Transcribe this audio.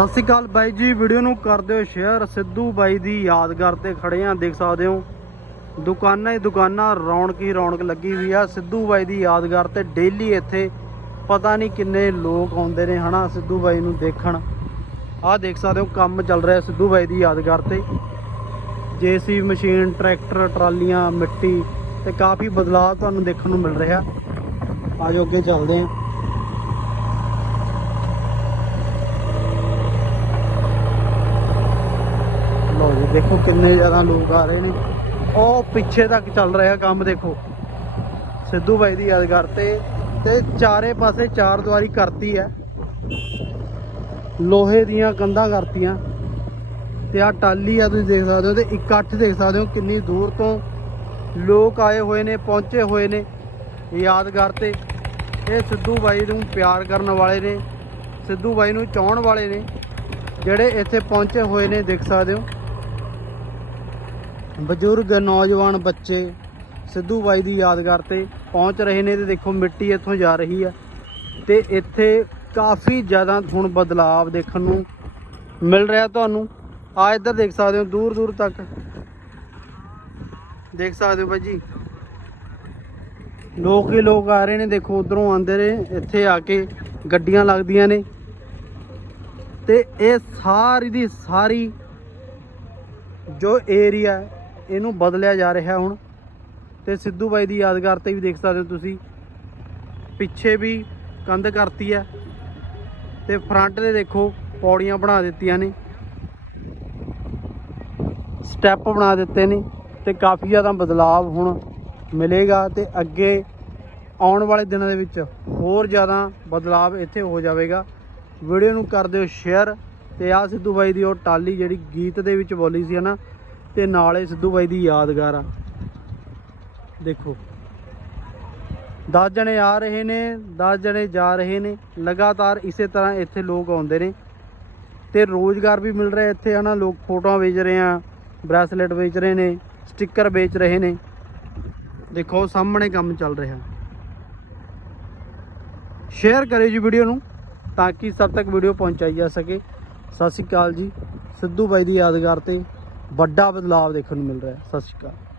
ਸਤਿ ਸ਼੍ਰੀ ਅਕਾਲ ਬਾਈ ਜੀ, ਵੀਡੀਓ ਨੂੰ ਕਰ ਦਿਓ ਸ਼ੇਅਰ ਸਿੱਧੂ ਬਾਈ ਦੀ ਯਾਦਗਾਰ ਤੇ ਖੜੇ ਆ, ਦੇਖ ਸਕਦੇ ਹੋ। ਦੁਕਾਨਾਂ ਹੀ ਦੁਕਾਨਾਂ, ਰੌਣਕ ਹੀ ਰੌਣਕ ਲੱਗੀ ਹੋਈ ਆ। ਸਿੱਧੂ ਬਾਈ ਦੀ ਯਾਦਗਾਰ ਤੇ ਡੇਲੀ ਇੱਥੇ ਪਤਾ ਨਹੀਂ ਕਿੰਨੇ ਲੋਕ ਆਉਂਦੇ ਨੇ, ਹਨਾ, ਸਿੱਧੂ ਬਾਈ ਨੂੰ ਦੇਖਣ। ਆਹ ਦੇਖ ਸਕਦੇ ਹੋ, ਕੰਮ ਚੱਲ ਰਿਹਾ ਸਿੱਧੂ ਬਾਈ ਦੀ ਯਾਦਗਾਰ ਤੇ। ਜੇਸੀ ਮਸ਼ੀਨ, ਟਰੈਕਟਰ, ਟਰਾਲੀਆਂ, ਮਿੱਟੀ ਤੇ ਕਾਫੀ ਬਦਲਾਅ ਤੁਹਾਨੂੰ ਦੇਖਣ ਨੂੰ ਮਿਲ ਰਿਹਾ। ਆਜੋ ਅੱਗੇ ਚੱਲਦੇ ਹਾਂ ਲਓ ਜੀ ਦੇਖੋ ਕਿੰਨੇ ਜ਼ਿਆਦਾ ਲੋਕ ਆ ਰਹੇ ਨੇ। ਉਹ ਪਿੱਛੇ ਤੱਕ ਚੱਲ ਰਿਹਾ ਕੰਮ ਦੇਖੋ। ਸਿੱਧੂ ਬਾਈ ਦੀ ਯਾਦਗਾਰ ਤੇ ਤੇ ਚਾਰੇ ਪਾਸੇ ਚਾਰ ਦੁਆਰੀ ਕਰਤੀ ਹੈ। ਲੋਹੇ ਦੀਆਂ ਕੰਧਾਂ ਕਰਤੀਆਂ। ਤੇ ਆ ਟਾਲੀ ਆ ਤੁਸੀਂ ਦੇਖ ਸਕਦੇ ਹੋ ਤੇ ਇਕੱਠ ਦੇਖ ਸਕਦੇ ਹੋ ਕਿੰਨੀ ਦੂਰ ਤੋਂ ਲੋਕ ਆਏ ਹੋਏ ਨੇ, ਪਹੁੰਚੇ ਹੋਏ ਨੇ ਯਾਦਗਾਰ ਤੇ। ਇਹ ਸਿੱਧੂ ਬਾਈ ਨੂੰ ਪਿਆਰ ਕਰਨ ਵਾਲੇ ਨੇ, ਸਿੱਧੂ ਬਾਈ ਨੂੰ ਚਾਹਣ ਵਾਲੇ ਨੇ, ਜਿਹੜੇ ਇੱਥੇ ਪਹੁੰਚੇ ਹੋਏ ਨੇ, ਦੇਖ ਸਕਦੇ ਹੋ। ਬਜ਼ੁਰਗ ਨੌਜਵਾਨ ਬੱਚੇ ਸਿੱਧੂ ਬਾਈ ਦੀ ਯਾਦਗਾਰ ਤੇ ਪਹੁੰਚ ਰਹੇ ਨੇ ਤੇ ਦੇਖੋ ਮਿੱਟੀ ਇੱਥੋਂ ਜਾ ਰਹੀ ਆ ਤੇ ਇੱਥੇ ਕਾਫੀ ਜ਼ਿਆਦਾ ਹੁਣ ਬਦਲਾਵ ਦੇਖਣ ਨੂੰ ਮਿਲ ਰਿਹਾ ਤੁਹਾਨੂੰ। ਆ ਇੱਧਰ ਦੇਖ ਸਕਦੇ ਹੋ, ਦੂਰ ਦੂਰ ਤੱਕ। ਦੇਖ ਸਕਦੇ ਹੋ ਬਾਈ ਜੀ। ਲੋਕ ਹੀ ਲੋਕ ਆ ਰਹੇ ਨੇ, ਦੇਖੋ ਉਧਰੋਂ ਆਉਂਦੇ ਨੇ, ਇੱਥੇ ਆ ਕੇ ਗੱਡੀਆਂ ਲੱਗਦੀਆਂ ਨੇ। ਤੇ ਇਹ ਸਾਰੀ ਦੀ ਸਾਰੀ ਜੋ ਏਰੀਆ ਇਹਨੂੰ ਬਦਲਿਆ ਜਾ ਰਿਹਾ ਹੁਣ। ਤੇ ਸਿੱਧੂ ਬਾਈ ਦੀ ਯਾਦਗਾਰ ਤੇ ਵੀ ਦੇਖ ਸਕਦੇ ਹੋ ਤੁਸੀਂ। ਪਿੱਛੇ ਵੀ ਕੰਧ ਕਰਤੀ ਹੈ। ਤੇ ਫਰੰਟ ਦੇ ਦੇਖੋ, ਪੌੜੀਆਂ ਬਣਾ ਦਿੱਤੀਆਂ ਨੇ। ਸਟੈਪ ਬਣਾ ਦਿੱਤੇ ਨੇ ਤੇ ਕਾਫੀ ਜ਼ਿਆਦਾ ਬਦਲਾਵ ਹੁਣ ਮਿਲੇਗਾ ਤੇ ਅੱਗੇ ਆਉਣ ਵਾਲੇ ਦਿਨਾਂ ਦੇ ਵਿੱਚ ਹੋਰ ਜ਼ਿਆਦਾ ਬਦਲਾਵ ਇੱਥੇ ਹੋ ਜਾਵੇਗਾ। ਵੀਡੀਓ ਨੂੰ ਕਰ ਦਿਓ ਸ਼ੇਅਰ ਤੇ ਆ ਸਿੱਧੂ ਬਾਈ ਦੀ ਉਹ ਟਾਲੀ ਜਿਹੜੀ ਗੀਤ ਦੇ ਵਿੱਚ ਬੋਲੀ ਸੀ ਹਨਾ ਤੇ ਨਾਲੇ ਸਿੱਧੂ ਬਾਈ ਦੀ ਯਾਦਗਾਰ ਆ। ਦੇਖੋ। 10 ਜਣੇ ਆ ਰਹੇ ਨੇ 10 ਜਣੇ ਜਾ ਰਹੇ ਨੇ। ਲਗਾਤਾਰ ਇਸੇ ਤਰ੍ਹਾਂ ਇੱਥੇ ਲੋਕ ਆਉਂਦੇ ਨੇ। ਤੇ ਰੋਜ਼ਗਾਰ ਵੀ ਮਿਲ ਰਿਹਾ ਇੱਥੇ, ਹਨਾ। ਲੋਕ ਫੋਟੋਆਂ ਵੇਚ ਰਹੇ ਆ, ਬ੍ਰੈਸਲੇਟ ਵੇਚ ਰਹੇ ਨੇ ਸਟicker ਵੇਚ ਰਹੇ ਨੇ। ਦੇਖੋ, ਸਾਹਮਣੇ ਕੰਮ ਚੱਲ ਰਿਹਾ। ਸ਼ੇਅਰ ਕਰਿਓ ਜੀ ਵੀਡੀਓ ਨੂੰ, ਤਾਂ ਕਿ ਸਭ ਤੱਕ ਵੀਡੀਓ ਪਹੁੰਚਾਈ ਜਾ ਸਕੇ। ਸਤਿ ਸ਼੍ਰੀ ਅਕਾਲ ਜੀ। ਸਿੱਧੂ ਬਾਈ ਦੀ ਯਾਦਗਾਰ ਤੇ ਵੱਡਾ ਬਦਲਾਅ ਦੇਖਣ ਨੂੰ ਮਿਲ ਰਿਹਾ ਹੈ। ਸਤਿ ਸ਼੍ਰੀ ਅਕਾਲ।